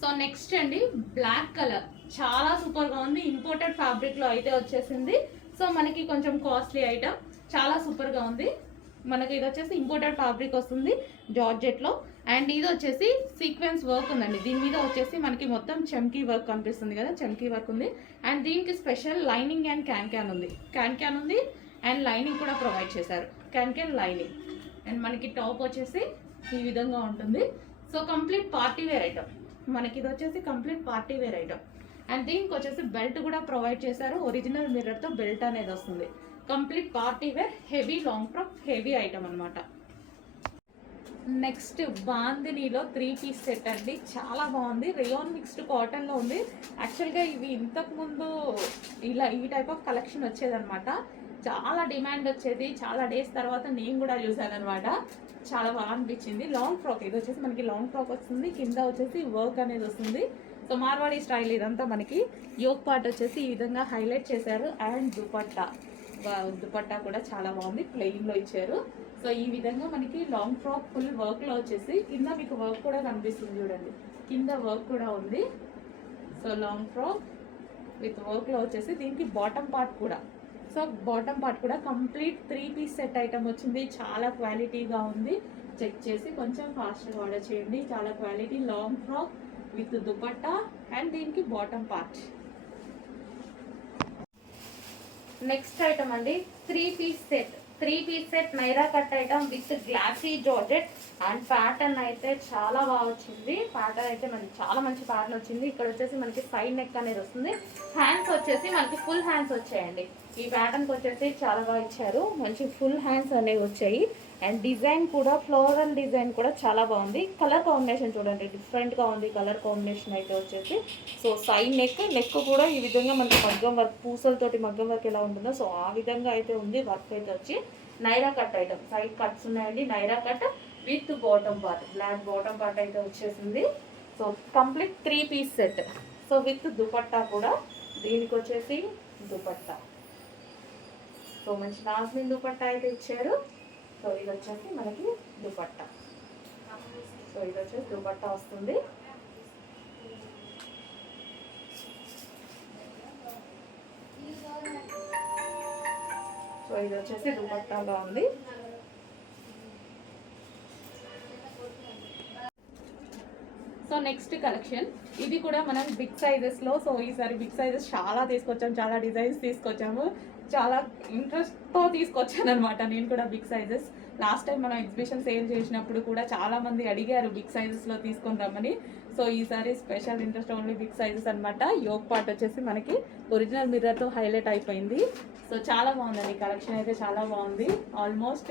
So next అండి black colour చాలా సూపర్గా ఉంది. ఇంపోర్టెడ్ ఫ్యాబ్రిక్లో అయితే వచ్చేసింది. సో మనకి కొంచెం కాస్ట్లీ ఐటమ్, చాలా సూపర్గా ఉంది. మనకి ఇది వచ్చేసి ఇంపోర్టెడ్ ఫ్యాబ్రిక్ వస్తుంది జార్జెట్లో. అండ్ ఇది వచ్చేసి సీక్వెన్స్ వర్క్ ఉందండి. దీని మీద వచ్చేసి మనకి మొత్తం చమ్కీ వర్క్ కనిపిస్తుంది కదా, చమ్కీ వర్క్ ఉంది. అండ్ దీనికి స్పెషల్ లైనింగ్ అండ్ క్యాన్ ఉంది, క్యాన్ ఉంది. అండ్ లైనింగ్ కూడా ప్రొవైడ్ చేశారు, క్యాన్ లైనింగ్. అండ్ మనకి టాప్ వచ్చేసి ఈ విధంగా ఉంటుంది. So complete party wear item మనకి. ఇది వచ్చేసి complete party wear item. And దీనికి వచ్చేసి బెల్ట్ కూడా ప్రొవైడ్ చేశారు. ఒరిజినల్ మిర్రర్తో బెల్ట్ అనేది వస్తుంది. Complete party wear heavy long frock, heavy item అనమాట. నెక్స్ట్ బాందినీలో 3 పీస్ సెట్ అండి. చాలా బాగుంది. రేయాన్ మిక్స్డ్ కాటన్లో ఉంది. యాక్చువల్గా ఇవి ఇంతకుముందు ఈ టైప్ ఆఫ్ కలెక్షన్ వచ్చేదనమాట. చాలా డిమాండ్ వచ్చేది. చాలా డేస్ తర్వాత నేను కూడా చూసాను అనమాట. చాలా బాగా అనిపించింది. లాంగ్ ఫ్రాక్, ఇది వచ్చేసి మనకి లాంగ్ ఫ్రాక్ వస్తుంది. కింద వచ్చేసి వర్క్ అనేది వస్తుంది. సో మార్వాడి స్టైల్ ఇదంతా. మనకి యోక్ పార్ట్ వచ్చేసి ఈ విధంగా హైలైట్ చేశారు. అండ్ దుపట్టా కూడా చాలా బాగుంది, ప్లెయిన్లో ఇచ్చారు. సో ఈ విధంగా మనకి లాంగ్ ఫ్రాక్ ఫుల్ వర్క్లో వచ్చేసి కింద మీకు వర్క్ కూడా కనిపిస్తుంది చూడండి, కింద వర్క్ కూడా ఉంది. సో లాంగ్ ఫ్రాక్ విత్ వర్క్లో వచ్చేసి దీనికి బాటమ్ పార్ట్ కూడా. సో బాటమ్ పార్ట్ కూడా కంప్లీట్ 3 పీస్ సెట్ ఐటమ్ వచ్చింది. చాలా క్వాలిటీగా ఉంది. చెక్ చేసి కొంచెం ఫాస్ట్గా ఆర్డర్ చేయండి. చాలా quality long frock with dupatta and దీనికి బాటమ్ పార్ట్. నెక్స్ట్ ఐటమ్ అండి 3 piece set Naira cut item with glossy georgette. And pattern అయితే చాలా బాగా వచ్చింది. ప్యాటర్న్ అయితే మనకి చాలా మంచి ప్యాటర్న్ వచ్చింది. ఇక్కడ వచ్చేసి మనకి సైడ్ నెక్ అనేది వస్తుంది. హ్యాండ్స్ వచ్చేసి మనకి ఫుల్ హ్యాండ్స్ వచ్చాయండి. ఈ ప్యాటర్న్కి వచ్చేసి చాలా బాగా ఇచ్చారు. మంచి ఫుల్ హ్యాండ్స్ అనేవి వచ్చాయి. అండ్ డిజైన్ కూడా ఫ్లోరల్ డిజైన్ కూడా చాలా బాగుంది. కలర్ కాంబినేషన్ చూడండి, డిఫరెంట్గా ఉంది కలర్ కాంబినేషన్ అయితే వచ్చేసి. సో సైడ్ నెక్ కూడా ఈ విధంగా మనకి మగ్గం వర్క్, పూసలతోటి మగ్గం వర్క్ ఎలా ఉంటుందో సో ఆ విధంగా అయితే ఉంది. వర్క్ అయితే వచ్చి Naira cut item, side cuts ఉన్నాయండి. Naira cut with bottom part, black bottom part అయితే వచ్చేసింది. So complete 3 piece set. So with dupatta కూడా. దీనికి వచ్చేసి దుపట్టా, సో మంచి నాజ్మిన్ దుపట్టా అయితే ఇచ్చారు. సో ఇది వచ్చేసి మనకి దుపట్టా. సో ఇది వచ్చేసి దుపట్టా వస్తుంది. సో ఇది వచ్చేసి దుపట్టాలో ఉంది. సో నెక్స్ట్ కలెక్షన్ ఇది కూడా మనం బిగ్ సైజెస్లో. సో ఈసారి బిగ్ సైజెస్ చాలా తీసుకొచ్చాము, చాలా డిజైన్స్ తీసుకొచ్చాము. చాలా ఇంట్రెస్ట్తో తీసుకొచ్చాను అనమాట నేను కూడా బిగ్ సైజెస్. లాస్ట్ టైం మనం ఎగ్జిబిషన్ సేల్ చేసినప్పుడు కూడా చాలామంది అడిగారు బిగ్ సైజెస్లో తీసుకొని రమ్మని. సో ఈసారి special interest only big sizes అనమాట. యోక్ పార్ట్ వచ్చేసి మనకి ఒరిజినల్ మిర్రర్తో హైలైట్ అయిపోయింది. సో చాలా బాగుందండి కలెక్షన్ అయితే, చాలా బాగుంది. ఆల్మోస్ట్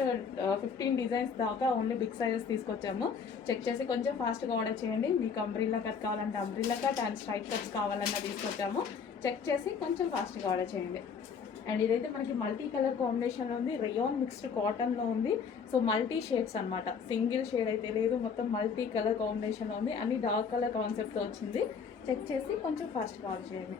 15 డిజైన్స్ దాకా ఓన్లీ బిగ్ సైజెస్ తీసుకొచ్చాము. చెక్ చేసి కొంచెం ఫాస్ట్గా ఆర్డర్ చేయండి. మీకు అంబ్రిల్లా కట్ కావాలంటే umbrella cut and straight cuts కావాలన్నా తీసుకొచ్చాము. చెక్ చేసి కొంచెం ఫాస్ట్గా ఆర్డర్ చేయండి. అండ్ ఇదైతే మనకి మల్టీ కలర్ కాంబినేషన్లో ఉంది. రేయాన్ మిక్స్డ్ కాటన్లో ఉంది. సో మల్టీ షేడ్స్ అనమాట, సింగిల్ షేడ్ అయితే లేదు, మొత్తం మల్టీ కలర్ కాంబినేషన్లో ఉంది. అన్ని డార్క్ కలర్ కాన్సెప్ట్తో వచ్చింది. చెక్ చేసి కొంచెం ఫాస్ట్గా ఆర్డర్ చేయండి.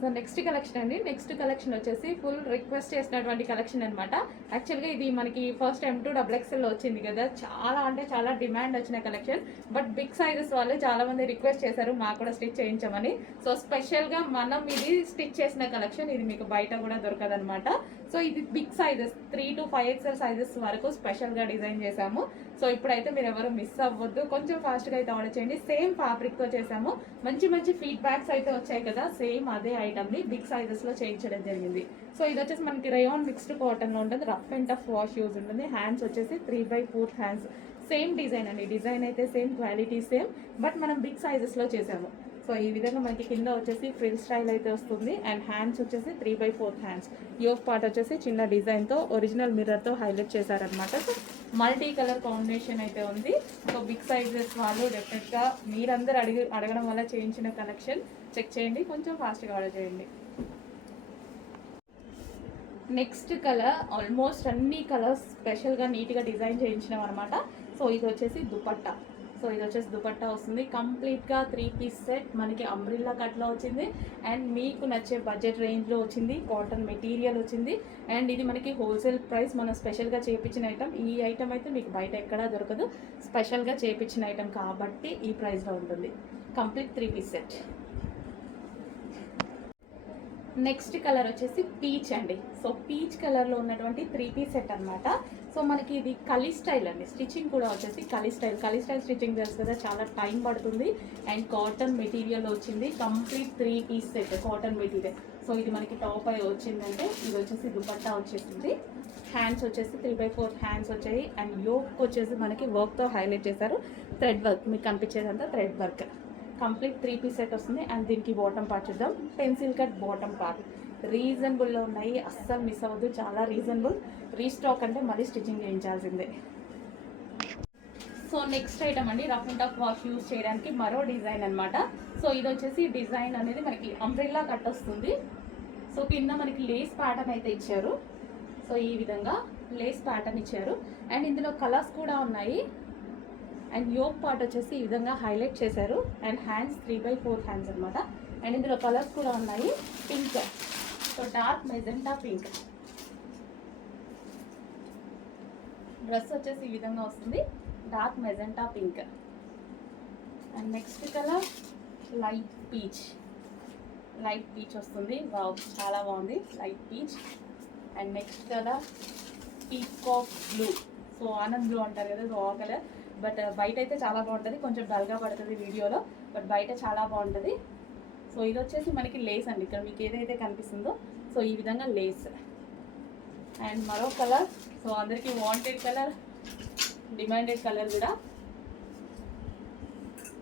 సో నెక్స్ట్ కలెక్షన్ అండి. నెక్స్ట్ కలెక్షన్ వచ్చేసి ఫుల్ రిక్వెస్ట్ చేసినటువంటి కలెక్షన్ అనమాట. యాక్చువల్గా ఇది మనకి ఫస్ట్ M2XXL వచ్చింది కదా, చాలా అంటే చాలా డిమాండ్ వచ్చిన కలెక్షన్. బట్ బిగ్ సైజెస్ వాళ్ళు చాలా మంది రిక్వెస్ట్ చేశారు మాకు కూడా స్టిచ్ చేయించమని. సో స్పెషల్గా మనం ఇది స్టిచ్ చేసిన కలెక్షన్. ఇది మీకు బయట కూడా దొరకదనమాట. సో ఇది big sizes 3 to 5XL sizes వరకు స్పెషల్గా డిజైన్ చేశాము. సో ఇప్పుడైతే మీరు ఎవరు మిస్ అవ్వద్దు, కొంచెం ఫాస్ట్గా అయితే ఆర్డర్ చేయండి. సేమ్ ఫ్యాబ్రిక్తో చేసాము. మంచి మంచి ఫీడ్బ్యాక్స్ అయితే వచ్చాయి కదా, సేమ్ అదే ఐటమ్ని బిగ్ సైజెస్లో చేయించడం జరిగింది. సో ఇది వచ్చేసి మనకి రేయాన్ మిక్స్డ్ కాటన్లో ఉంటుంది. Rough and tough wash use ఉంటుంది. హ్యాండ్స్ వచ్చేసి 3/4 హ్యాండ్స్. సేమ్ డిజైన్ అండి, డిజైన్ అయితే సేమ్, క్వాలిటీ సేమ్, బట్ మనం బిగ్ సైజెస్లో చేసాము. సో ఈ విధంగా మనకి కింద వచ్చేసి ఫ్రిల్ స్టైల్ అయితే వస్తుంది. అండ్ హ్యాండ్స్ వచ్చేసి 3/4 హ్యాండ్స్. యోక్ పార్ట్ వచ్చేసి చిన్న డిజైన్తో ఒరిజినల్ మిర్రర్తో హైలైట్ చేశారనమాట. సో మల్టీ కలర్ కాంబినేషన్ అయితే ఉంది. సో బిగ్ సైజెస్ వాళ్ళు డెఫినెట్గా మీరందరూ అడగడం వల్ల చేయించిన కలెక్షన్. చెక్ చేయండి, కొంచెం ఫాస్ట్గా ఆర్డర్ చేయండి. నెక్స్ట్ కలర్ ఆల్మోస్ట్ అన్ని కలర్స్ స్పెషల్గా నీట్గా డిజైన్ చేయించినాం అనమాట. సో ఇది వచ్చేసి దుపట్టా. సో సో ఇది వచ్చేసి దుపట్టా వస్తుంది. కంప్లీట్గా 3 పీస్ సెట్ మనకి అంబ్రిల్లా కట్లో వచ్చింది అండ్ మీకు నచ్చే బడ్జెట్ రేంజ్లో వచ్చింది. కాటన్ మెటీరియల్ వచ్చింది అండ్ ఇది మనకి హోల్సేల్ ప్రైస్ మనం స్పెషల్గా చేయించిన ఐటమ్. ఈ ఐటమ్ అయితే మీకు బయట ఎక్కడా దొరకదు, స్పెషల్గా చేయించిన ఐటమ్ కాబట్టి ఈ ప్రైస్లో ఉంటుంది. Complete 3 piece set. Next colour వచ్చేసి పీచ్ అండి. సో పీచ్ కలర్లో ఉన్నటువంటి 3 పీస్ సెట్ అనమాట. సో మనకి ఇది కలీ స్టైల్ అండి. స్టిచ్చింగ్ కూడా వచ్చేసి కలీ స్టైల్ స్టిచ్చింగ్ తెలుసు కదా, చాలా టైం పడుతుంది అండ్ కాటన్ మెటీరియల్ వచ్చింది. Complete 3 piece set cotton material. So ఇది మనకి టాప్ అయి వచ్చిందంటే ఇది వచ్చేసి దుపట్టా వచ్చేసింది. హ్యాండ్స్ వచ్చేసి 3/4 హ్యాండ్స్ వచ్చాయి అండ్ యోక్ వచ్చేసి మనకి వర్క్తో హైలైట్ చేశారు. థ్రెడ్ వర్క్ మీకు కనిపించేదంతా thread work. Complete 3 piece set వస్తుంది అండ్ దీనికి బాటమ్ పార్ట్ చూద్దాం. పెన్సిల్ కట్ బాటమ్ పార్ట్ రీజనబుల్లో ఉన్నాయి, అస్సలు మిస్ అవ్వద్దు, చాలా రీజనబుల్. రీస్టాక్ అంటే మళ్ళీ స్టిచ్చింగ్ చేయించాల్సిందే. సో నెక్స్ట్ ఐటమ్ అండి, rough and tough wash use చేయడానికి మరో డిజైన్ అనమాట. సో ఇది వచ్చేసి డిజైన్ అనేది మనకి అంబ్రెల్లా కట్ వస్తుంది. సో కింద మనకి లేస్ ప్యాటర్న్ అయితే ఇచ్చారు. సో ఈ విధంగా లేస్ ప్యాటర్న్ ఇచ్చారు అండ్ ఇందులో కలర్స్ కూడా ఉన్నాయి అండ్ యోక్ పార్ట్ వచ్చేసి ఈ విధంగా హైలైట్ చేశారు అండ్ హ్యాండ్స్ 3/4 హ్యాండ్స్ అనమాట. అండ్ ఇందులో కలర్స్ కూడా ఉన్నాయి. Pink, so dark magenta pink. Dress వచ్చేసి ఈ విధంగా వస్తుంది, dark magenta pink. And next colour light peach వస్తుంది. వావ్, చాలా బాగుంది light peach. And next colour peacock blue. So Anand blue అంటారు కదా, సో ఆ కలర్. బట్ బయట అయితే చాలా బాగుంటుంది, కొంచెం డల్గా పడుతుంది వీడియోలో, బట్ బయట చాలా బాగుంటుంది. సో ఇది వచ్చేసి మనకి లేస్ అండి, ఇక్కడ మీకు ఏదైతే కనిపిస్తుందో సో ఈ విధంగా లేస్. అండ్ మరో కలర్, సో అందరికీ వాంటెడ్ కలర్, డిమాండెడ్ కలర్ కూడా.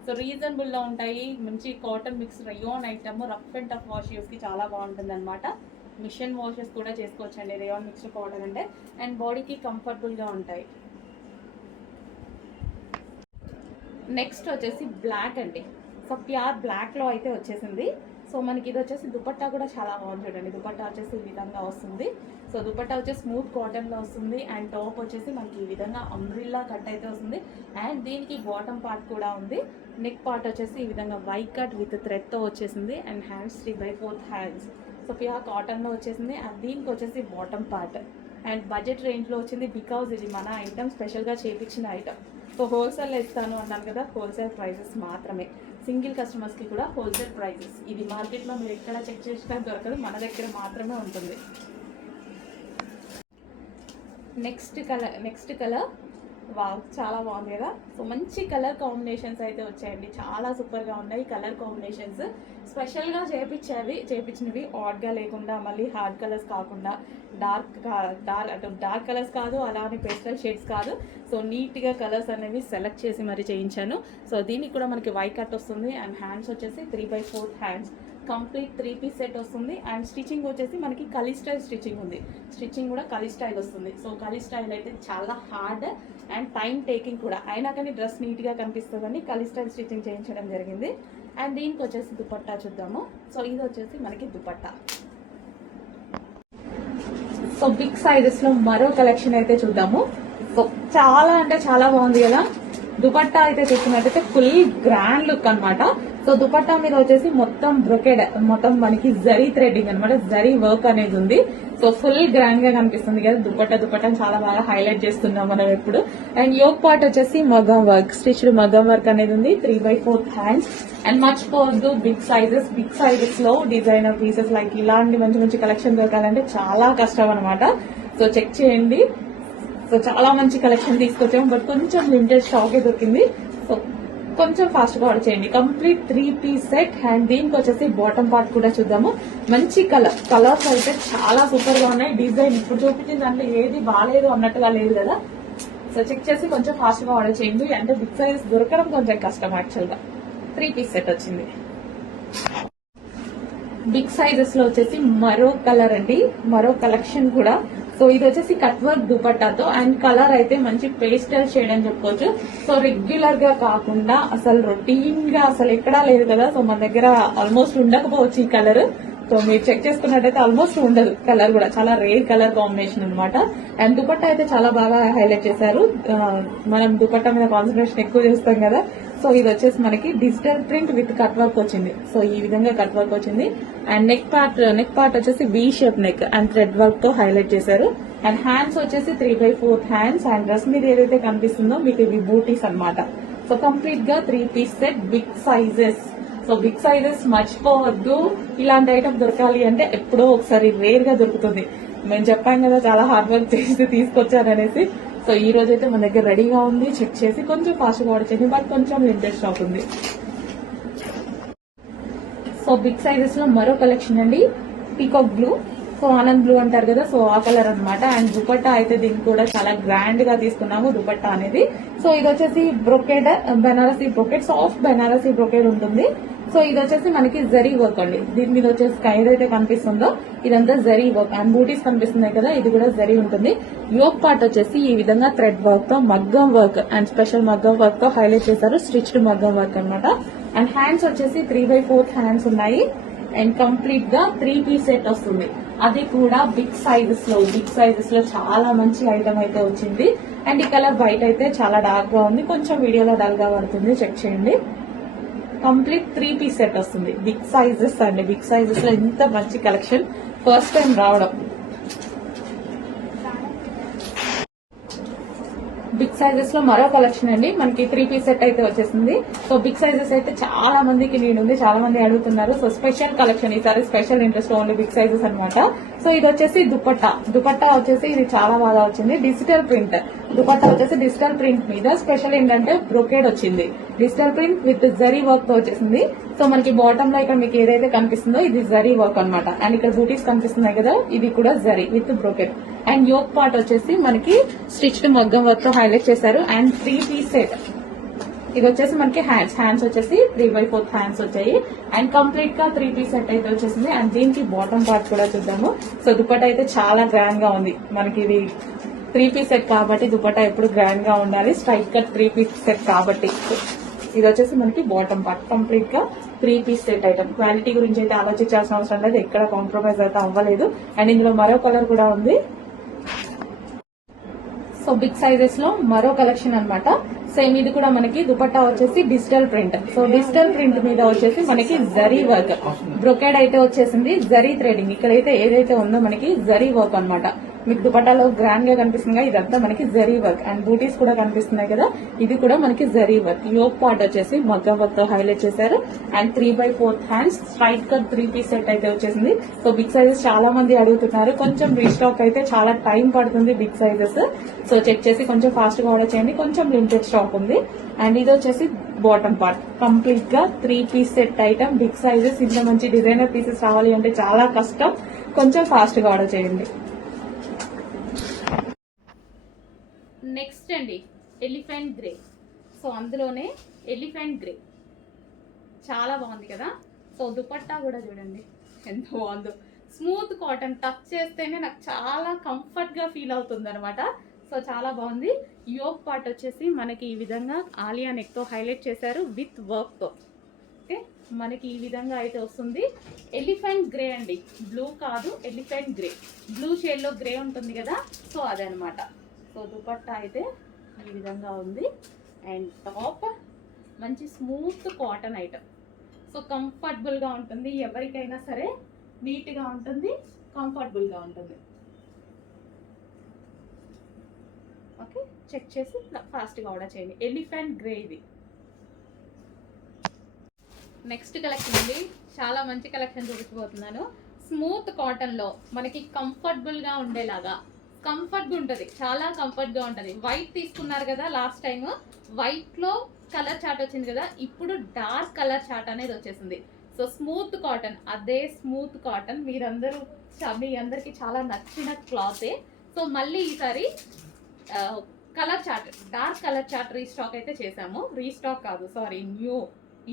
సో రీజనబుల్లో ఉంటాయి, మంచి cotton mix rayon item. Rough and tough wash యూస్కి చాలా బాగుంటుంది అనమాట. మిషన్ వాషెస్ కూడా చేసుకోవచ్చండి రేయాన్ మిక్స్డ్ కాటన్ అంటే. అండ్ బాడీకి కంఫర్టబుల్గా ఉంటాయి. నెక్స్ట్ వచ్చేసి బ్లాక్ అండి. సో ప్యూర్ బ్లాక్లో అయితే వచ్చేసింది. సో మనకి ఇది వచ్చేసి దుపట్టా కూడా చాలా బాగుంది చూడండి. దుపట్టా వచ్చేసి ఈ విధంగా వస్తుంది. సో దుపట్టా వచ్చేసి స్మూత్ కాటన్లో వస్తుంది అండ్ టాప్ వచ్చేసి మనకి ఈ విధంగా అంబ్రిల్లా కట్ అయితే వస్తుంది అండ్ దీనికి బాటమ్ పార్ట్ కూడా ఉంది. నెక్ పార్ట్ వచ్చేసి ఈ విధంగా వైట్ కట్ విత్ థ్రెడ్తో వచ్చేసింది and hands 3/4 hands. So pure కాటన్లో వచ్చేసింది అండ్ దీనికి వచ్చేసి బాటమ్ పార్ట్ అండ్ బడ్జెట్ రేంజ్లో వచ్చింది. బికాజ్ ఇది మన ఐటమ్, స్పెషల్గా చేయించిన ఐటమ్. సో హోల్సేల్ ఇస్తాను అన్నాను కదా, హోల్సేల్ ప్రైజెస్ మాత్రమే. సింగిల్ కస్టమర్స్కి కూడా హోల్సేల్ ప్రైజెస్. ఇది మార్కెట్లో మీరు ఎక్కడ చెక్ చేసినా దొరకదు, మన దగ్గర మాత్రమే ఉంటుంది. నెక్స్ట్ కలర్ వావ్, చాలా బాగుంది కదా. సో మంచి కలర్ కాంబినేషన్స్ అయితే వచ్చాయండి, చాలా సూపర్గా ఉన్నాయి కలర్ కాంబినేషన్స్. స్పెషల్గా చేయించినవి ఆడ్గా లేకుండా, మళ్ళీ హార్డ్ కలర్స్ కాకుండా, డార్క్ కలర్స్ కాదు, అలానే పేస్టల్ షేడ్స్ కాదు. సో నీట్గా కలర్స్ అనేవి సెలెక్ట్ చేసి మరి చేయించాను. సో దీనికి కూడా మనకి వైట్ కట్ వస్తుంది అండ్ హ్యాండ్స్ వచ్చేసి 3/4 హ్యాండ్స్. కంప్లీట్ 3 పీస్ సెట్ వస్తుంది అండ్ స్టిచ్చింగ్ వచ్చేసి మనకి కలీ స్టైల్ స్టిచ్చింగ్ ఉంది. స్టిచ్చింగ్ కూడా కలీ స్టైల్ వస్తుంది. సో కలీ స్టైల్ అయితే చాలా హార్డ్ అండ్ టైం టేకింగ్ కూడా, అయినా కానీ డ్రెస్ నీట్గా కనిపిస్తుందని కలీ స్టైల్ స్టిచ్చింగ్ చేయించడం జరిగింది. అండ్ దీనికి వచ్చేసి దుపట్టా చూద్దాము. సో ఇది వచ్చేసి మనకి దుపట్టా. సో బిగ్ సైజెస్లో మరో కలెక్షన్ అయితే చూద్దాము. సో చాలా అంటే చాలా బాగుంది కదా. దుపట్టా అయితే చూస్తున్నట్టయితే ఫుల్ గ్రాండ్ లుక్ అనమాట. సో దుపట్టా మీద వచ్చేసి మొత్తం బ్రొకెడ్, మొత్తం మనకి జరీ థ్రెడ్డింగ్ అనమాట, జరీ వర్క్ అనేది ఉంది. సో ఫుల్ గ్రాండ్ గా కనిపిస్తుంది కదా. దుపట్టా చాలా బాగా హైలైట్ చేస్తున్నాం మనం ఎప్పుడు. అండ్ యోక్ పార్ట్ వచ్చేసి మగ్గం వర్క్, స్టిచ్డ్ మగ్గం వర్క్ అనేది ఉంది. 3/4 హ్యాండ్స్ అండ్ మర్చిపోవద్దు బిగ్ సైజెస్ లో డిజైనర్ పీసెస్ లైక్ ఇలాంటి మంచి కలెక్షన్ దొరకాలంటే చాలా కష్టం అనమాట. సో చెక్ చేయండి. సో చాలా మంచి కలెక్షన్ తీసుకొచ్చాము, బట్ కొంచెం లిమిటెడ్ స్టాకే దొరికింది. సో కొంచెం ఫాస్ట్ గా ఆర్డర్ చేయండి. కంప్లీట్ 3 పీస్ సెట్ అండ్ దీనికి వచ్చేసి బాటమ్ పార్ట్ కూడా చూద్దాము. మంచి కలర్స్ అయితే చాలా సూపర్ గా ఉన్నాయి. డిజైన్ ఇప్పుడు చూపించిన దాంట్లో ఏది బాగాలేదు అన్నట్టుగా లేదు కదా. సో చెక్ చేసి కొంచెం ఫాస్ట్ గా ఆర్డర్ చేయండి. అంటే బిగ్ సైజ్ దొరకడం కొంచెం కష్టం యాక్చువల్ గా. 3 పీస్ సెట్ వచ్చింది. బిగ్ సైజెస్ లో వచ్చేసి మరో కలర్ అండి, మరో కలెక్షన్ కూడా. సో ఇది వచ్చేసి కట్ వర్క్ దుపట్టాతో అండ్ కలర్ అయితే మంచి పేస్టల్ షేడ్ అని చెప్పుకోవచ్చు. సో రెగ్యులర్ గా కాకుండా అసలు రొటీన్ గా అసలు ఎక్కడా లేదు కదా. సో మన దగ్గర ఆల్మోస్ట్ ఉండకపోవచ్చు ఈ కలర్. సో మీరు చెక్ చేసుకున్నట్టయితే ఆల్మోస్ట్ ఉండదు, కలర్ కూడా చాలా రేర్ కలర్ కాంబినేషన్ అనమాట. అండ్ దుపట్టా అయితే చాలా బాగా హైలైట్ చేశారు. మనం దుపట్టా మీద కాన్సన్ట్రేషన్ ఎక్కువ చేస్తాం కదా, సో ఇది వచ్చేసి మనకి digital print with cut work వచ్చింది. సో ఈ విధంగా కట్ వర్క్ వచ్చింది. అండ్ నెక్ పార్ట్ వచ్చేసి V shape neck and thread work తో హైలైట్ చేశారు. అండ్ హ్యాండ్స్ వచ్చేసి 3/4 హ్యాండ్స్. అండ్ డ్రెస్ మీద ఏదైతే కనిపిస్తుందో మీకు ఇవి బూటీస్ అనమాట. సో కంప్లీట్ గా 3 piece set, big sizes. So big sizes మర్చిపోవద్దు. ఇలాంటి ఐటమ్ దొరకాలి అంటే ఎప్పుడో ఒకసారి రేర్ గా దొరుకుతుంది. మేము చెప్పాం కదా చాలా హార్డ్ వర్క్ చేసి తీసుకొచ్చారనేసి. సో ఈ రోజు అయితే మన దగ్గర రెడీగా ఉంది. చెక్ చేసి కొంచెం ఫాస్ట్ గా ఆర్డర్ చేయండి, బట్ కొంచెం లిమిటెడ్ స్టాక్ ఉంది. సో బిగ్ సైజెస్ లో మరో కలెక్షన్ అండి, peacock blue. So Anand blue అంటారు కదా, సో ఆ కలర్ అనమాట. అండ్ దుపట్టా అయితే దీనికి కూడా చాలా గ్రాండ్ గా తీసుకున్నాము దుపట్టా అనేది. సో ఇది వచ్చేసి brocade, Banarasi brocade, soft Banarasi brocade ఉంటుంది. సో ఇది వచ్చేసి మనకి జరీ వర్క్ అండి. దీని మీద వచ్చేసి ఏదైతే కనిపిస్తుందో ఇదంతా జరీ వర్క్. అండ్ బూటీస్ కనిపిస్తున్నాయి కదా, ఇది కూడా జరీ ఉంటుంది. యోక్ పార్ట్ వచ్చేసి ఈ విధంగా థ్రెడ్ వర్క్ తో, మగ్గం వర్క్ అండ్ స్పెషల్ మగ్గం వర్క్ తో హైలైట్ చేశారు. స్టిచ్డ్ మగ్గం వర్క్ అనమాట. అండ్ హ్యాండ్స్ వచ్చేసి 3/4 హ్యాండ్స్ ఉన్నాయి. అండ్ కంప్లీట్ గా 3 పీస్ సెట్ వస్తుంది. అది కూడా బిగ్ సైజెస్ లో చాలా మంచి ఐటమ్ అయితే వచ్చింది. అండ్ ఈ కలర్ వైట్ అయితే చాలా డార్క్ గా ఉంది, కొంచెం వీడియోలో డల్ గా పడుతుంది, చెక్ చేయండి. కంప్లీట్ 3 పీస్ సెట్ వస్తుంది. బిగ్ సైజెస్ అండి, బిగ్ సైజెస్ లో ఎంత మంచి కలెక్షన్, ఫస్ట్ టైం రావడం. బిగ్ సైజెస్ లో మరో కలెక్షన్ అండి, మనకి 3 పీస్ సెట్ అయితే వచ్చేసింది. సో బిగ్ సైజెస్ అయితే చాలా మందికి నీడ్ ఉంది, చాలా మంది అడుగుతున్నారు. సో స్పెషల్ కలెక్షన్ ఈసారి, special interest only big sizes అనమాట. సో ఇది వచ్చేసి దుపట్టా వచ్చేసి ఇది చాలా బాగా వచ్చింది. డిజిటల్ ప్రింట్ దుపట్టా వచ్చేసి డిజిటల్ ప్రింట్ మీద స్పెషల్ ఏంటంటే బ్రొకేడ్ వచ్చింది. Digital print with zari work తో వచ్చేసింది. సో మనకి బాటమ్ లో ఇక్కడ మీకు ఏదైతే కనిపిస్తుందో ఇది జరీ వర్క్ అనమాట. అండ్ ఇక్కడ బూటీస్ కనిపిస్తున్నాయి కదా, ఇది కూడా zari with brocade. And yoke part వచ్చేసి మనకి స్టిచ్డ్ మగ్గం వర్క్ తో హైలైట్ చేశారు. And 3 piece set. ఇది వచ్చేసి మనకి హ్యాండ్స్ వచ్చేసి 3/4 హ్యాండ్స్ వచ్చాయి. అండ్ కంప్లీట్ గా 3 పీస్ సెట్ అయితే వచ్చేసింది. అండ్ దీనికి బాటమ్ పార్ట్ కూడా చూద్దాము. సో దుపట్టా అయితే చాలా గ్రాండ్ గా ఉంది. మనకి ఇది 3 పీస్ సెట్ కాబట్టి దుపట్టా ఎప్పుడు గ్రాండ్ గా ఉండాలి, స్ట్రైట్ కట్ 3 పీస్ సెట్ కాబట్టి. ఇది వచ్చేసి మనకి బాటమ్ పార్ట్, కంప్లీట్ గా 3 పీస్ సెట్ ఐటమ్. క్వాలిటీ గురించి అయితే ఆలోచించాల్సిన అవసరం లేదు, ఎక్కడ కాంప్రమైజ్ అయితే అవ్వలేదు. అండ్ ఇందులో మరో కలర్ కూడా ఉంది. సో బిగ్ సైజెస్ లో మరో కలెక్షన్ అనమాట. సేమ్ ఇది కూడా మనకి దుపట్టా వచ్చేసి digital print. So digital print మీద వచ్చేసి మనకి జరీ వర్క్, బ్రొకేడ్ అయితే వచ్చేసింది. జరీ థ్రెడింగ్ ఇక్కడైతే ఏదైతే ఉందో మనకి జరీ వర్క్ అనమాట. మీకు దుపట్టాలో గ్రాండ్ గా కనిపిస్తుంది కదా, ఇదంతా మనకి జరీ వర్క్. అండ్ బూటీస్ కూడా కనిపిస్తున్నాయి కదా, ఇది కూడా మనకి జరీ వర్క్. యోక్ పార్ట్ వచ్చేసి మగ్గం వర్క్ తో హైలైట్ చేశారు. And 3/4 hands, straight cut 3 piece set అయితే వచ్చేసింది. సో బిగ్ సైజెస్ చాలా మంది అడుగుతున్నారు, కొంచెం రీస్టాక్ అయితే చాలా టైం పడుతుంది బిగ్ సైజెస్. సో చెక్ చేసి కొంచెం ఫాస్ట్ గా ఆర్డర్ చేయండి, కొంచెం లిమిటెడ్ స్టాక్ ఉంది. అండ్ ఇది వచ్చేసి బాటమ్ పార్ట్, కంప్లీట్ గా 3 piece set item. Big sizes, ఇంత మంచి డిజైనర్ పీసెస్ రావాలి అంటే చాలా కష్టం, కొంచెం ఫాస్ట్ గా ఆర్డర్ చేయండి. నెక్స్ట్ అండి ఎలిఫెంట్ గ్రే. సో అందులోనే ఎలిఫెంట్ గ్రే చాలా బాగుంది కదా. సో దుపట్టా కూడా చూడండి ఎంత బాగుందో, స్మూత్ కాటన్, టచ్ చేస్తేనే నాకు చాలా కంఫర్ట్ గా ఫీల్ అవుతుంది అనమాట. సో చాలా బాగుంది. యోక్ పార్ట్ వచ్చేసి మనకి ఈ విధంగా ఆలియా నెక్ తో హైలైట్ చేశారు విత్ వర్క్ తో. ఓకే, మనకి ఈ విధంగా అయితే వస్తుంది. ఎలిఫెంట్ గ్రే అండి, బ్లూ కాదు, ఎలిఫెంట్ గ్రే. బ్లూ షేడ్ లో గ్రే ఉంటుంది కదా, సో అదనమాట. సో దుపట్టా అయితే ఈ విధంగా ఉంది. అండ్ టాప్ మంచి స్మూత్ కాటన్ ఐటమ్. సో కంఫర్టబుల్గా ఉంటుంది, ఎవరికైనా సరే నీట్గా ఉంటుంది, కంఫర్టబుల్గా ఉంటుంది. ఓకే, చెక్ చేసి ఫాస్ట్గా ఆర్డర్ చేయండి. ఎలిఫెంట్ గ్రే ఇది. నెక్స్ట్ కలెక్షన్ అండి, చాలా మంచి కలెక్షన్ చూపించబోతున్నాను. స్మూత్ కాటన్లో మనకి కంఫర్టబుల్గా ఉండేలాగా, కంఫర్ట్గా ఉంటుంది, చాలా కంఫర్ట్గా ఉంటుంది. వైట్ తీసుకున్నారు కదా లాస్ట్ టైం, వైట్లో కలర్ చార్ట్ వచ్చింది కదా, ఇప్పుడు డార్క్ కలర్ చార్ట్ అనేది వచ్చేసింది. సో స్మూత్ కాటన్, అదే స్మూత్ కాటన్ మీ అందరికి చాలా నచ్చిన క్లాతే. సో మళ్ళీ ఈసారి colour chart, dark colour chart restock అయితే చేసాము. రీస్టాక్ కాదు, సారీ, న్యూ,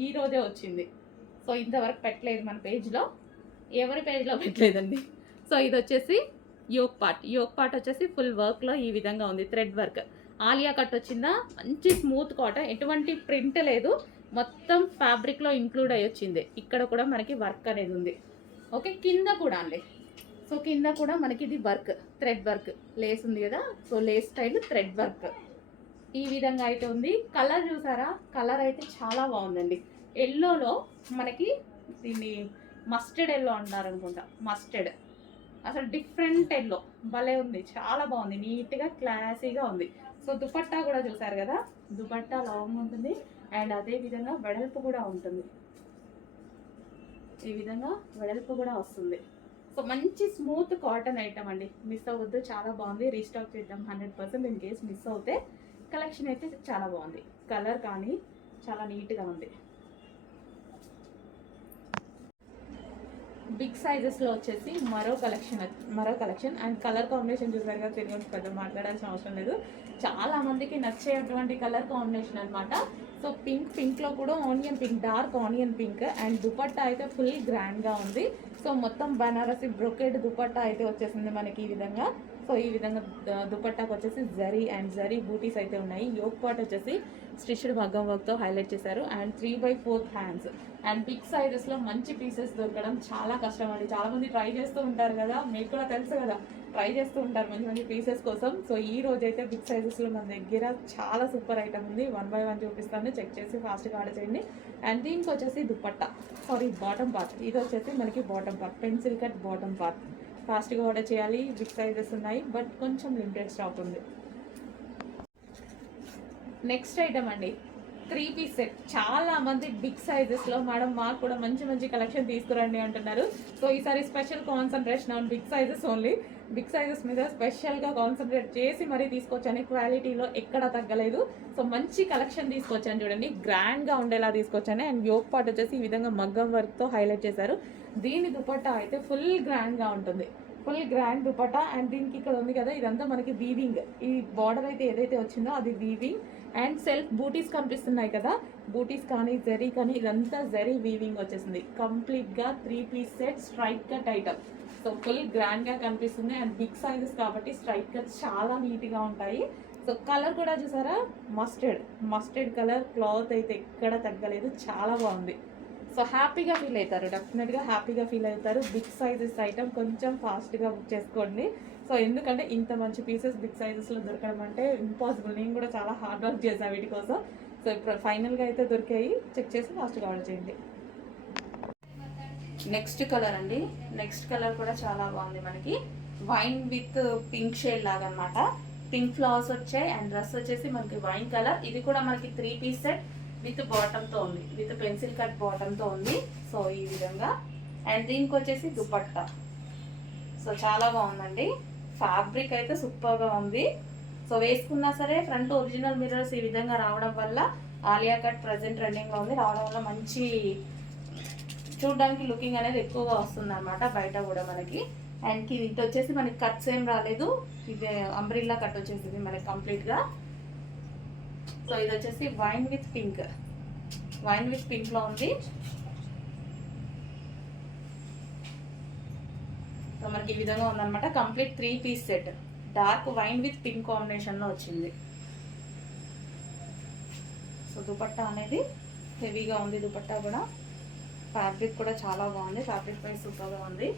ఈ రోజే వచ్చింది. సో ఇంతవరకు పెట్టలేదు మన పేజ్లో, ఎవరి పేజ్లో పెట్టలేదండి. సో ఇది వచ్చేసి యోక్ పార్ట్ వచ్చేసి ఫుల్ వర్క్లో ఈ విధంగా ఉంది. థ్రెడ్ వర్క్, ఆలియా కట్ వచ్చిందా, మంచి స్మూత్ కాటన్, ఎటువంటి ప్రింట్ లేదు, మొత్తం ఫ్యాబ్రిక్లో ఇంక్లూడ్ అయ్యి వచ్చింది. ఇక్కడ కూడా మనకి వర్క్ అనేది ఉంది. ఓకే, కింద కూడా అండి. సో కింద కూడా మనకి ఇది వర్క్, థ్రెడ్ వర్క్, లేస్ ఉంది కదా, so Lay's style thread work ఈ విధంగా అయితే ఉంది. కలర్ చూసారా, కలర్ అయితే చాలా బాగుందండి. ఎల్లోలో మనకి దీన్ని మస్టర్డ్ ఎల్లో అంటారు అనుకుంటా, మస్టర్డ్ అసలు డిఫరెంట్ ఎల్లో భలే ఉంది, చాలా బాగుంది, నీట్గా క్లాసీగా ఉంది. సో దుపట్టా కూడా చూసారు కదా, దుపట్టా లాంగ్ ఉంటుంది అండ్ అదే విధంగా వెడల్పు కూడా ఉంటుంది, ఈ విధంగా వెడల్పు కూడా వస్తుంది. సో మంచి స్మూత్ కాటన్ ఐటమ్ అండి, మిస్ అవ్వద్దు, చాలా బాగుంది. రీస్టాక్ చేద్దాం 100%. ఇన్ కేస్ మిస్ అవుతే కలెక్షన్ అయితే చాలా బాగుంది, కలర్ కానీ చాలా నీట్గా ఉంది. బిగ్ సైజెస్లో వచ్చేసి మరో కలెక్షన్ అండ్ కలర్ కాంబినేషన్ చూసారు కదా, తిరిగి పెద్ద మాట్లాడాల్సిన అవసరం లేదు, చాలా మందికి నచ్చేటువంటి కలర్ కాంబినేషన్ అనమాట. సో పింక్లో కూడా onion pink, dark onion pink and dupatta అయితే ఫుల్ గ్రాండ్గా ఉంది. సో మొత్తం బనారసి బ్రొకెట్ దుపట్టా అయితే వచ్చేసింది మనకి ఈ విధంగా. సో ఈ విధంగా దుపట్టాకు వచ్చేసి జరీ అండ్ జరీ బూటీస్ అయితే ఉన్నాయి. యోక్ పార్ట్ వచ్చేసి స్టిచ్డ్ మగ్గం వర్క్తో హైలైట్ చేశారు అండ్ 3/4 హ్యాండ్స్ అండ్ బిగ్ సైజెస్లో మంచి పీసెస్ దొరకడం చాలా కష్టం అండి. చాలామంది ట్రై చేస్తూ ఉంటారు కదా, మీకు కూడా తెలుసు కదా, ట్రై చేస్తూ ఉంటారు మంచి మంచి పీసెస్ కోసం. సో ఈ రోజు అయితే బిగ్ సైజెస్లో మన దగ్గర చాలా సూపర్ ఐటమ్ ఉంది, 1 by 1 చూపిస్తాను, చెక్ చేసి ఫాస్ట్గా ఆర్డర్ చేయండి. అండ్ దీనికి వచ్చేసి దుపట్టా, బాటమ్ పార్ట్, ఇది వచ్చేసి మనకి bottom part, pencil cut bottom part, ఫాస్ట్గా ఆర్డర్ చేయాలి. బిగ్ సైజెస్ ఉన్నాయి బట్ కొంచెం లిమిటెడ్ స్టాక్ ఉంది. నెక్స్ట్ ఐటమ్ అండి, 3-piece సెట్. చాలా మంది బిగ్ సైజెస్లో మేడం మాకు కూడా మంచి మంచి కలెక్షన్ తీసుకురండి అంటున్నారు. సో ఈసారి special concentration on big sizes only, big sizes మీద స్పెషల్గా కాన్సన్ట్రేట్ చేసి మరీ తీసుకొచ్చాను, క్వాలిటీలో ఎక్కడ తగ్గలేదు. సో మంచి కలెక్షన్ తీసుకొచ్చాను చూడండి, గ్రాండ్గా ఉండేలా తీసుకొచ్చాను. అండ్ యోక్ పార్ట్ వచ్చేసి ఈ విధంగా మగ్గం వర్క్తో హైలైట్ చేశారు. దీని దుపట్టా అయితే ఫుల్ గ్రాండ్గా ఉంటుంది, ఫుల్ గ్రాండ్ దుపట్టా. అండ్ దీనికి ఇక్కడ ఉంది కదా, ఇదంతా మనకి వీవింగ్, ఈ బార్డర్ అయితే ఏదైతే వచ్చిందో అది వీవింగ్ అండ్ సెల్ఫ్ బూటీస్ కనిపిస్తున్నాయి కదా, బూటీస్ కానీ జరీ కానీ ఇదంతా జరీ వీవింగ్ వచ్చేసింది. కంప్లీట్గా 3-piece set straight cut item. So full గ్రాండ్గా కనిపిస్తుంది అండ్ బిగ్ సైజెస్ కాబట్టి స్ట్రైట్ కట్ చాలా నీట్గా ఉంటాయి. సో కలర్ కూడా చూసారా, మస్టర్డ్ కలర్, క్లాత్ అయితే ఎక్కడ తగ్గలేదు, చాలా బాగుంది. సో హ్యాపీగా ఫీల్ అవుతారు, డెఫినెట్గా హ్యాపీగా ఫీల్ అవుతారు. బిగ్ సైజెస్ ఐటమ్ కొంచెం ఫాస్ట్గా బుక్ చేసుకోండి. సో ఎందుకంటే ఇంత మంచి పీసెస్ బిగ్ సైజెస్లో దొరకడం అంటే ఇంపాసిబుల్, నేను కూడా చాలా హార్డ్ వర్క్ చేశాను వీటి కోసం. సో ఇప్పుడు ఫైనల్గా అయితే దొరికాయి, చెక్ చేసి ఫాస్ట్గా ఆర్డర్ చేయండి. నెక్స్ట్ కలర్ అండి, నెక్స్ట్ కలర్ కూడా చాలా బాగుంది, మనకి వైన్ విత్ పింక్ షేడ్ లాగా అనమాట. పింక్ ఫ్లవర్స్ వచ్చాయి అండ్ డ్రెస్ వచ్చేసి మనకి వైన్ కలర్. ఇది కూడా మనకి 3-piece సెట్ విత్ బాటమ్తో ఉంది, విత్ పెన్సిల్ కట్ బాటమ్తో ఉంది. సో ఈ విధంగా అండ్ దీనికి వచ్చేసి దుపట్టా. సో చాలా బాగుందండి, ఫ్యాబ్రిక్ అయితే సూపర్గా ఉంది. సో వేసుకున్నా సరే ఫ్రంట్ ఒరిజినల్ మిర్రర్స్ ఈ విధంగా రావడం వల్ల, ఆలియా కట్ ప్రజెంట్ ట్రెండింగ్లో ఉంది, రావడం వల్ల మంచి చూడడానికి లుకింగ్ అనేది ఎక్కువగా వస్తుంది అనమాట బయట కూడా మనకి. అండ్ ఇది వచ్చేసి మనకి కట్స్ ఏం రాలేదు, ఇది అంబ్రిల్లా కట్ వచ్చేసింది మనకి కంప్లీట్గా. సో ఇది వచ్చేసి వైన్ విత్ పింక్లో ఉంది. సో మనకి ఈ విధంగా ఉందన్నమాట, complete 3-piece set, dark wine with pink కాంబినేషన్లో వచ్చింది. సో దుపట్టా అనేది హెవీగా ఉంది, దుపట్టా కూడా ఫ్యాబ్రిక్ కూడా చాలా బాగుంది, ఫ్యాబ్రిక్ వైజ్ సూపర్గా ఉంది.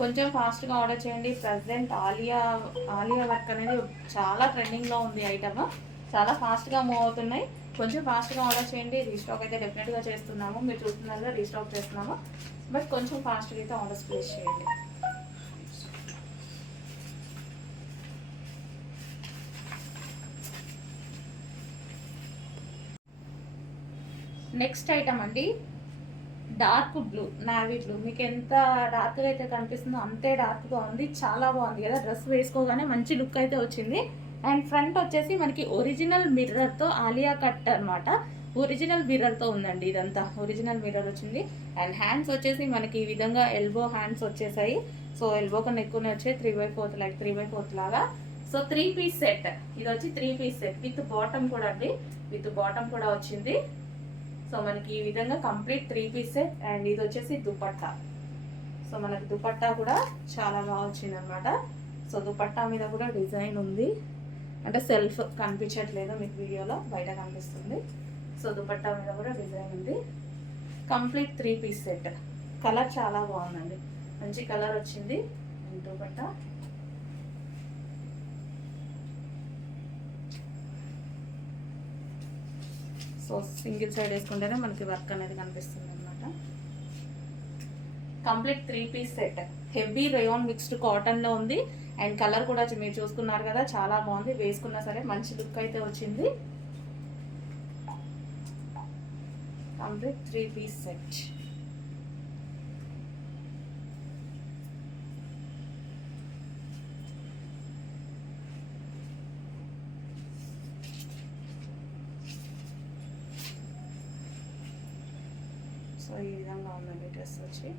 కొంచెం ఫాస్ట్గా ఆర్డర్ చేయండి. ప్రజెంట్ ఆలియా వర్క్ అనేది చాలా ట్రెండింగ్లో ఉంది ఐటమ్, చాలా ఫాస్ట్గా మూవ్ అవుతున్నాయి. కొంచెం ఫాస్ట్గా ఆర్డర్ చేయండి. రీస్టాక్ అయితే డెఫినెట్గా చేస్తున్నాము, మీరు చూస్తున్నారు రీస్టాక్ చేస్తున్నాము, బట్ కొంచెం ఫాస్ట్గా అయితే ఆర్డర్స్ ప్లేస్ చేయండి. నెక్స్ట్ ఐటమ్ అండి, డార్క్ బ్లూ, నావీ బ్లూ. మీకు ఎంత డార్క్గా అయితే కనిపిస్తుందో అంతే డార్క్గా ఉంది, చాలా బాగుంది కదా. డ్రెస్ వేసుకోగానే మంచి లుక్ అయితే వచ్చింది. అండ్ ఫ్రంట్ వచ్చేసి మనకి ఒరిజినల్ మిర్రర్తో ఆలియా కట్ అనమాట, ఒరిజినల్ మిర్రర్తో ఉందండి, ఇదంతా ఒరిజినల్ మిర్రర్ వచ్చింది. అండ్ హ్యాండ్స్ వచ్చేసి మనకి ఈ విధంగా ఎల్బో హ్యాండ్స్ వచ్చేసాయి. సో ఎల్బో కన్నా ఎక్కువనే వచ్చాయి, 3/4 లాగా. సో 3-piece సెట్, ఇది వచ్చి 3-piece సెట్ విత్ బాటమ్ కూడా అండి, విత్ బాటమ్ కూడా వచ్చింది. సో మనకి ఈ విధంగా కంప్లీట్ 3-piece సెట్. అండ్ ఇది వచ్చేసి దుపట్టా. సో మనకి దుపట్టా కూడా చాలా బాగా వచ్చింది అనమాట. సో దుపట్టా మీద కూడా డిజైన్ ఉంది, అంటే సెల్ఫ్ కనిపించట్లేదు మీకు వీడియోలో, బయట కనిపిస్తుంది. సో దుపట్టా మీద కూడా డిజైన్ ఉంది. Complete 3 piece set. కలర్ చాలా బాగుందండి, మంచి కలర్ వచ్చింది. దుపట్టా సో సింగిల్ సైడ్ వేసుకుంటేనే మనకి వర్క్ అనేది కనిపిస్తుంది అనమాట. Complete 3 piece set. Heavy rayon mixed కాటన్లో ఉంది. అండ్ కలర్ కూడా మీరు చూసుకున్నారు కదా, చాలా బాగుంది. వేసుకున్నా సరే మంచి లుక్ అయితే వచ్చింది. Complete 3 piece set. సో ఈ విధంగా ఉందండి డ్రెస్ వచ్చి.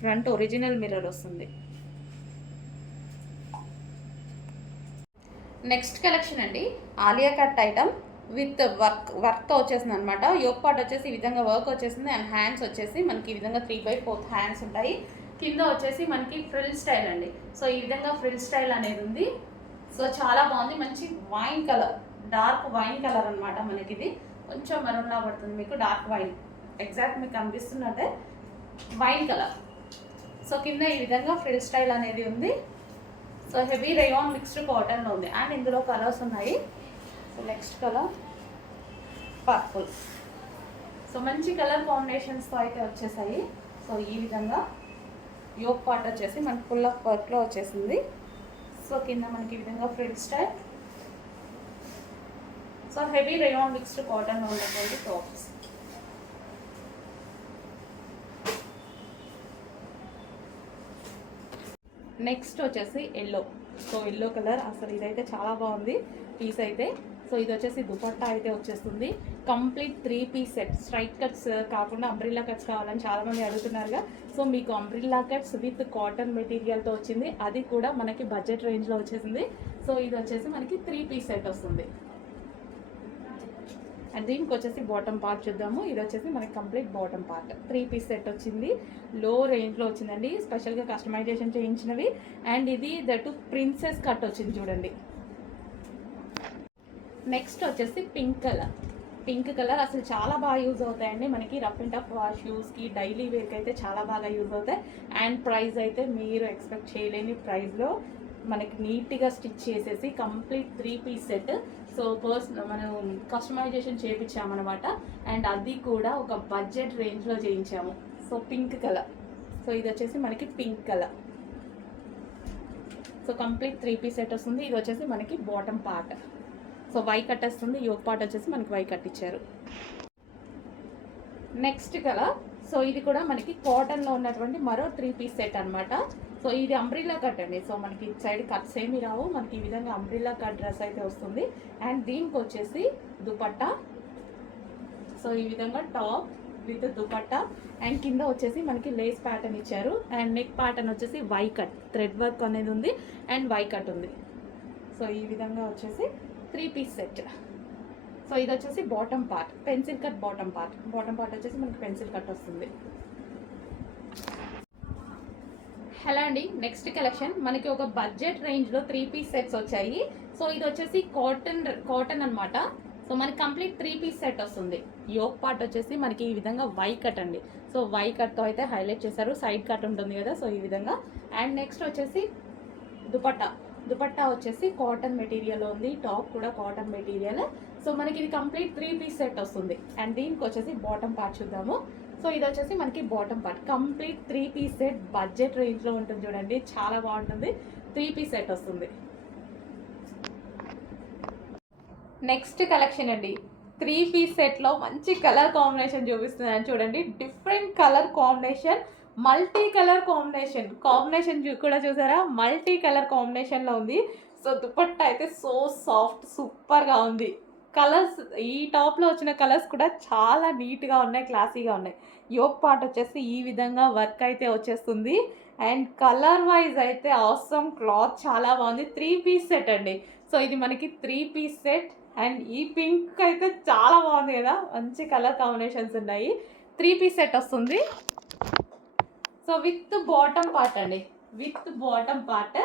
ఫ్రంట్ ఒరిజినల్ మిర్రర్ వస్తుంది. నెక్స్ట్ కలెక్షన్ అండి, ఆలియా కట్ ఐటమ్ విత్ వర్క్తో వచ్చేసింది అనమాట. యోక్ పార్ట్ వచ్చేసి ఈ విధంగా వర్క్ వచ్చేసింది. అండ్ హ్యాండ్స్ వచ్చేసి మనకి ఈ విధంగా 3/4 హ్యాండ్స్ ఉంటాయి. కింద వచ్చేసి మనకి ఫ్రిల్ స్టైల్ అండి. సో ఈ విధంగా ఫ్రిల్ స్టైల్ అనేది ఉంది. సో చాలా బాగుంది. మంచి wine colour, dark wine colour అనమాట. మనకి ఇది కొంచెం మరూన్లా పడుతుంది మీకు, డార్క్ వైన్. ఎగ్జాక్ట్ మీకు కనిపిస్తున్నట్టే వైన్ కలర్. సో కింద ఈ విధంగా ఫ్రిల్ స్టైల్ అనేది ఉంది. సో హెవీ రేయాన్ మిక్స్డ్ కాటన్లో ఉంది. అండ్ ఇందులో కలర్స్ ఉన్నాయి. So next colour purple. So మంచి కలర్ కాంబినేషన్స్తో అయితే వచ్చేసాయి. సో ఈ విధంగా యోక్ పార్ట్ వచ్చేసి మనకి ఫుల్ ఆఫ్ వర్క్లో వచ్చేసింది. సో కింద మనకి ఈ విధంగా frill style. So heavy rayon mixed కాటన్లో ఉన్నటువంటి టాప్స్. నెక్స్ట్ వచ్చేసి ఎల్లో. సో ఎల్లో కలర్, అసలు ఇదైతే చాలా బాగుంది పీస్ అయితే. సో ఇది వచ్చేసి దుపట్టా అయితే వచ్చేస్తుంది. Complete 3 piece set. Straight cuts కాకుండా అంబ్రిల్లా కట్స్ కావాలని చాలామంది అడుగుతున్నారుగా. సో మీకు అంబ్రిల్లా కట్స్ విత్ కాటన్ మెటీరియల్తో వచ్చింది, అది కూడా మనకి బడ్జెట్ రేంజ్లో వచ్చేసింది. సో ఇది వచ్చేసి మనకి 3 పీస్ సెట్ వస్తుంది. అండ్ దీనికి వచ్చేసి బాటమ్ పార్ట్ చూద్దాము. ఇది వచ్చేసి మనకి complete bottom part 3 piece set వచ్చింది. లో రేంజ్లో వచ్చిందండి, స్పెషల్గా కస్టమైజేషన్ చేయించినవి. అండ్ ఇది దట్టు ప్రిన్సెస్ కట్ వచ్చింది చూడండి. నెక్స్ట్ వచ్చేసి పింక్ కలర్. పింక్ కలర్ అసలు చాలా బాగా యూజ్ అవుతాయండి మనకి రఫ్ అండ్ టఫ్ షూస్కి, డైలీ వేర్కి అయితే చాలా బాగా యూజ్ అవుతాయి. అండ్ ప్రైస్ అయితే మీరు ఎక్స్పెక్ట్ చేయలేని ప్రైస్లో మనకి నీట్గా స్టిచ్ చేసేసి కంప్లీట్ 3 పీస్ సెట్. సో మనం కస్టమైజేషన్ చేయించామన్నమాట. అండ్ అది కూడా ఒక బడ్జెట్ రేంజ్లో చేయించాము. So pink colour. సో ఇది వచ్చేసి మనకి pink colour. So complete 3 piece set వస్తుంది. ఇది వచ్చేసి మనకి bottom part. So Y cut వస్తుంది. యోక్ పార్ట్ వచ్చేసి మనకి వై కట్ ఇచ్చారు. Next colour. సో ఇది కూడా మనకి కాటన్లో ఉన్నటువంటి మరో 3 పీస్ సెట్ అనమాట. సో ఇది అంబ్రిల్లా కట్ అండి. సో మనకి ఇటు సైడ్ కట్స్ ఏమి రావు, మనకి ఈ విధంగా అంబ్రిల్లా కట్ డ్రెస్ అయితే వస్తుంది. అండ్ దీనికి వచ్చేసి దుపట్టా. సో ఈ విధంగా టాప్ విత్ దుపట్టా. అండ్ కింద వచ్చేసి మనకి లేస్ ప్యాటర్న్ ఇచ్చారు. అండ్ నెక్ ప్యాటర్న్ వచ్చేసి వై కట్, థ్రెడ్ వర్క్ అనేది ఉంది. అండ్ వై కట్ ఉంది. సో ఈ విధంగా వచ్చేసి 3 పీస్ సెట్. సో ఇది వచ్చేసి bottom part, pencil cut bottom part. Bottom part వచ్చేసి మనకి పెన్సిల్ కట్ వస్తుంది. హలో అండి, నెక్స్ట్ కలెక్షన్ మనకి ఒక బడ్జెట్ రేంజ్లో 3 పీస్ సెట్స్ వచ్చాయి. సో ఇది వచ్చేసి కాటన్ అనమాట. సో మనకి కంప్లీట్ 3 పీస్ సెట్ వస్తుంది. యోక్ పార్ట్ వచ్చేసి మనకి ఈ విధంగా వై కట్ అండి. సో వై కట్తో అయితే హైలైట్ చేశారు. సైడ్ కట్ ఉంటుంది కదా, సో ఈ విధంగా. అండ్ నెక్స్ట్ వచ్చేసి దుపట్టా వచ్చేసి కాటన్ మెటీరియల్ ఉంది. టాప్ కూడా కాటన్ మెటీరియల్. సో మనకి ఇది కంప్లీట్ 3 పీస్ సెట్ వస్తుంది. అండ్ దీనికి వచ్చేసి బాటమ్ పార్ట్ చూద్దాము. సో ఇది వచ్చేసి మనకి bottom part complete 3 piece set. Budget రేంజ్లో ఉంటుంది చూడండి, చాలా బాగుంటుంది. 3 పీస్ సెట్ వస్తుంది. నెక్స్ట్ కలెక్షన్ అండి, 3 పీస్ సెట్లో మంచి కలర్ కాంబినేషన్ చూపిస్తున్నాను చూడండి. Different colour combination, multi colour combination కూడా చూసారా, మల్టీ కలర్ కాంబినేషన్లో ఉంది. సో దుపట్టా అయితే సో సాఫ్ట్, సూపర్గా ఉంది. కలర్స్, ఈ టాప్లో వచ్చిన కలర్స్ కూడా చాలా నీట్గా ఉన్నాయి, క్లాసీగా ఉన్నాయి. యోక్ పార్ట్ వచ్చేసి ఈ విధంగా వర్క్ అయితే వచ్చేస్తుంది. అండ్ కలర్ వైజ్ అయితే ఆసమ్, క్లాత్ చాలా బాగుంది. 3 పీస్ సెట్ అండి. సో ఇది మనకి 3 పీస్ సెట్. అండ్ ఈ పింక్ అయితే చాలా బాగుంది కదా, మంచి కలర్ కాంబినేషన్స్ ఉన్నాయి. 3 పీస్ సెట్ వస్తుంది. సో విత్ బాటమ్ పార్ట్ అండి, with bottom part.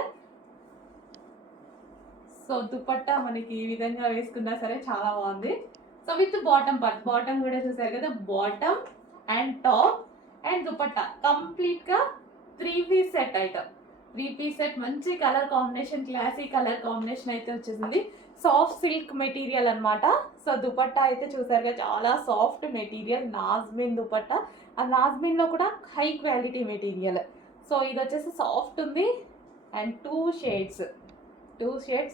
So dupatta మనకి ఈ విధంగా వేసుకున్నా సరే చాలా బాగుంది. So with bottom part, bottom కూడా చూసారు కదా, bottom and top and dupatta complete గా 3 piece set item. 3 piece set, మంచి colour combination, classy colour combination అయితే వచ్చేసింది. సాఫ్ట్ సిల్క్ మెటీరియల్ అన్నమాట. సో దుపట్టా అయితే చూసారుగా చాలా సాఫ్ట్ మెటీరియల్, నాజ్మిన్ దుపట్టా. ఆ నాజ్మిన్ లో కూడా హై క్వాలిటీ మెటీరియల్. సో ఇది వచ్చేసి సాఫ్ట్ ఉంది అండ్ 2 షేడ్స్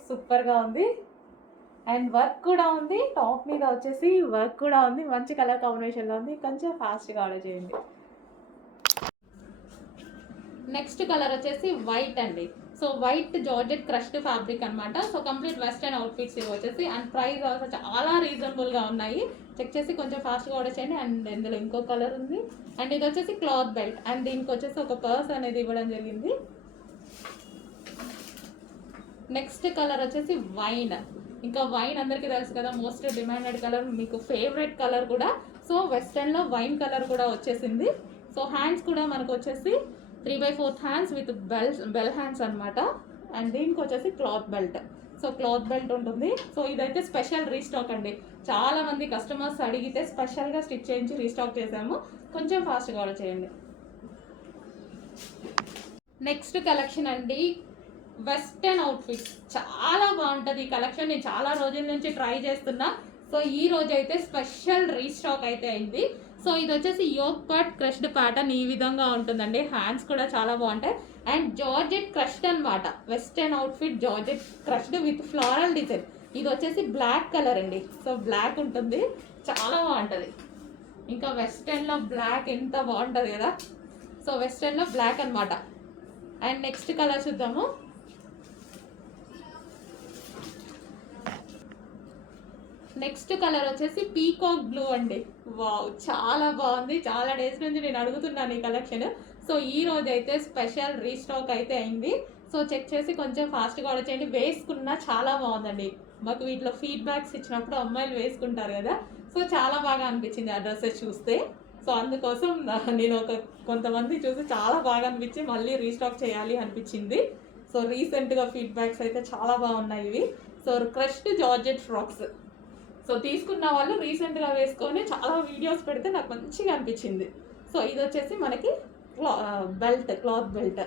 సూపర్ గా ఉంది. అండ్ వర్క్ కూడా ఉంది, టాప్ మీద వచ్చేసి వర్క్ కూడా ఉంది, మంచి కలర్ కాంబినేషన్ లో ఉంది. కొంచెం ఫాస్ట్ గా ఆర్డర్ చేయండి. నెక్స్ట్ కలర్ వచ్చేసి వైట్ అండి. So white georgette crushed fabric అన్నమాట. సో కంప్లీట్ వెస్టర్న్ అవుట్ఫిట్స్ ఇవి వచ్చేసి. అండ్ ప్రైస్ ఆల్సో చాలా రీజనబుల్ గా ఉన్నాయి. చెక్ చేసి కొంచెం ఫాస్ట్ గా ఆర్డర్ చేయండి. అండ్ ఇందులో ఇంకో కలర్ ఉంది. అండ్ ఇది వచ్చేసి క్లాత్ బెల్ట్. అండ్ దీనికి వచ్చేసి ఒక పర్స్ అనేది ఇవ్వడం జరిగింది. నెక్స్ట్ కలర్ వచ్చేసి వైన్. ఇంకా వైన్ అందరికీ తెలుసు కదా, మోస్ట్ డిమాండెడ్ కలర్, మీకు ఫేవరెట్ కలర్ కూడా. సో వెస్టర్న్ లో వైన్ కలర్ కూడా వచ్చేసింది. సో హ్యాండ్స్ కూడా మనకు వచ్చేసి 3/4 హ్యాండ్స్ విత్ బెల్ హ్యాండ్స్ అన్నమాట. అండ్ దీనికి వచ్చేసి cloth belt. So cloth belt ఉంటుంది. సో ఇదైతే స్పెషల్ రీస్టాక్ అండి, చాలా మంది కస్టమర్స్ అడిగితే స్పెషల్గా స్టిచ్ చేయించి రీస్టాక్ చేసాము. కొంచెం ఫాస్ట్గా ఆర్డర్ చేయండి. నెక్స్ట్ కలెక్షన్ అండి, వెస్టర్న్ అవుట్ఫిట్స్. చాలా బాగుంటుంది ఈ కలెక్షన్, నేను చాలా రోజుల నుంచి ట్రై చేస్తున్నా. సో ఈ రోజు అయితే స్పెషల్ రీస్టాక్ అయితే అయింది. సో ఇది వచ్చేసి యోక్ పార్ట్ క్రష్డ్ ప్యాటర్న్ ఈ విధంగా ఉంటుందండి. హ్యాండ్స్ కూడా చాలా బాగుంటాయి. అండ్ జార్జెట్ క్రష్డ్ అనమాట, western outfit georgette crushed with floral design. ఇది వచ్చేసి బ్లాక్ కలర్ అండి. సో బ్లాక్ ఉంటుంది, చాలా బాగుంటుంది. ఇంకా వెస్టర్న్లో బ్లాక్ ఎంత బాగుంటుంది కదా. సో వెస్టర్న్లో బ్లాక్ అనమాట. అండ్ నెక్స్ట్ కలర్ చూద్దాము. నెక్స్ట్ కలర్ వచ్చేసి పీకాక్ బ్లూ అండి. వావ్, చాలా బాగుంది. చాలా డేస్ నుంచి నేను అడుగుతున్నాను ఈ కలెక్షన్. సో ఈ రోజు అయితే స్పెషల్ రీస్టాక్ అయితే అయింది. సో చెక్ చేసి కొంచెం ఫాస్ట్గా ఆర్డర్ చేయండి. వేసుకున్నా చాలా బాగుందండి. మాకు వీటిలో ఫీడ్బ్యాక్స్ ఇచ్చినప్పుడు అమ్మాయిలు వేసుకుంటారు కదా, సో చాలా బాగా అనిపించింది ఆ డ్రెస్సెస్ చూస్తే. సో అందుకోసం నేను కొంతమంది చూసి చాలా బాగా అనిపించి మళ్ళీ రీస్టాక్ చేయాలి అనిపించింది. సో రీసెంట్గా ఫీడ్బ్యాక్స్ అయితే చాలా బాగున్నాయి ఇవి. So crushed georgette frocks. So తీసుకున్న వాళ్ళు రీసెంట్గా వేసుకొని చాలా వీడియోస్ పెడితే నాకు మంచిగా అనిపించింది. సో ఇది వచ్చేసి మనకి బెల్ట్, క్లాత్ బెల్ట్.